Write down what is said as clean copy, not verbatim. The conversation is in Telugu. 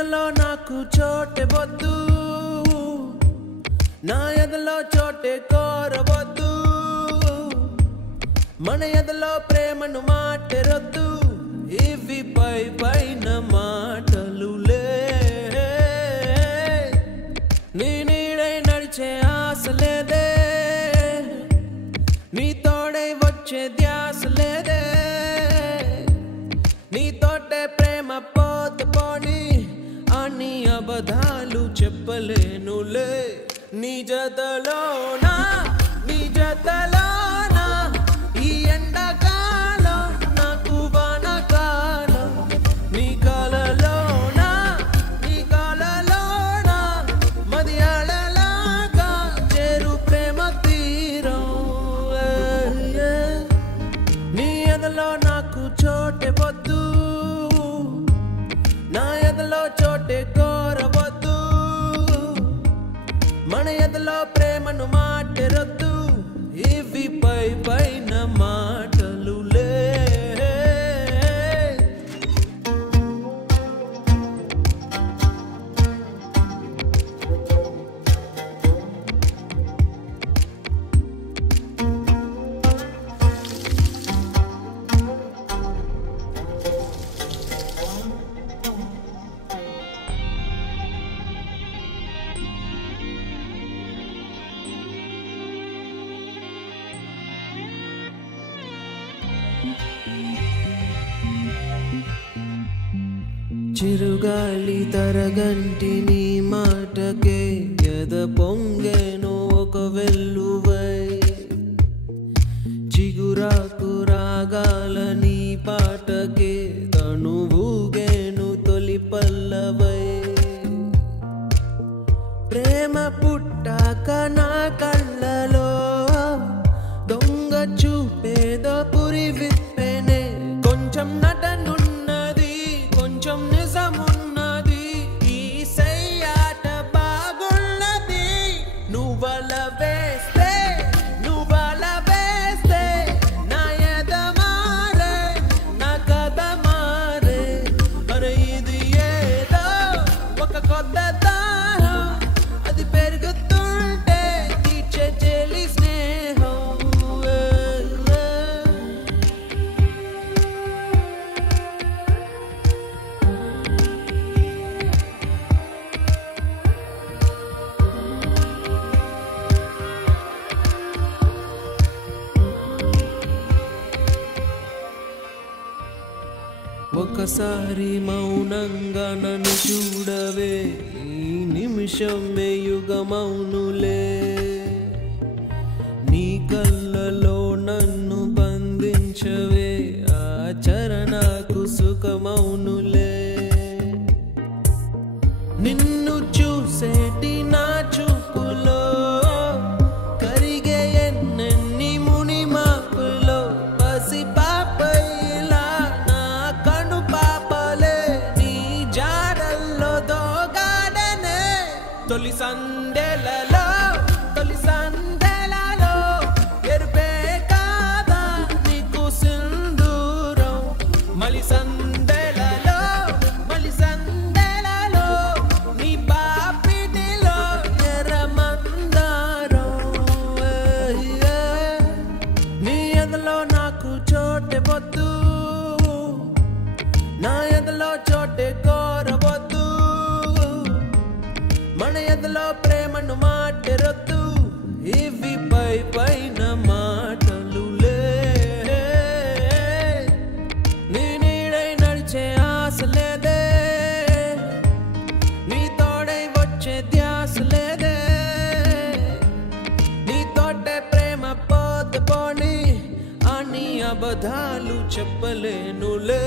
ఎదలో నాకు చోటే వద్దు, నా ఎదలో చోటే కోరవద్దు, మన ఎదలో ప్రేమను మాటెరొద్దు, ఇవి పై పైన మాటలులే. నీ నీడై నడిచే ఆశ లేదే, నీ తోడై వచ్చే ధ్యాస లేదే, నీ తోటే ప్రేమ పోత పోని అని అబద్ధాలు చెప్పలేనులే. నీ జతలోనా నీ జతలోనా ఈ ఎండాకాలం నాకు వానకాలం, నీ కలలోనా నీ కలలోనా మది అలలాగా చేరు ప్రేమ తీరం. నీ ఎదలో నాకు చోటే వద్దు, నా ఎదలో చోటే కోరవద్దు, మన ఎదలో ప్రేమను మాటెరొద్దు, ఇవి పై పైన మాటలులే. చిరుగాలి తరగంటి నీ మాటకే ఎద పొంగెను ఒక వెల్లువై, చిగురాకు రాగాల నీ పాటకే తనువుగేను తొలి పల్లవై. ప్రేమ పుట్టాక నా కళ్ళలో దొంగ చూపేదో పురి విప్పెనే, కొంచెం నటనున్నది కొంచెం నిజమున్నది, ఈ సయ్యాట బాగున్నది. నువ్వల వేస్తే నా ఎద మారే నా కథ మారే, మరి ఇది ఏదో ఒక కొత్త దాహం, అది పెరుగుతుంటే తీర్చే చెలి స్నేహం. ఒకసారి మౌనంగా నన్ను చూడవే, ఈ నిమిషమే యుగమౌనులే, నీ కళ్ళలో నన్ను బంధించవే, ఆచరణకు సుఖమౌనులే. నిన్ను చూసేటి నా చూపులో కరిగే ఎన్నెన్ని ముని మాపులో, పసి పాపైలా నా కను పాపలే నీ జాడల్లో దోగాడనే. తొలి సందెలలో ఎరుపే కాదా నీకు సింధూరం, మలి సందెలలో నీ పాపిటిలో ఎర్రమందారం. నీ ఎదలో నాకు చోటే వద్దు, నా ఎదలో చోటే కోరవద్దు, మన ఎదలో ప్రేమను మాటెరొద్దు, ఇవి పై పైన మాటలులే. నీ నీడై నడిచే ఆశ లేదే, నీ తోడై వచ్చే ధ్యాస లేదే, నీ తోటే ప్రేమ పోత పోని అని అబద్ధాలు చెప్పలేనులే.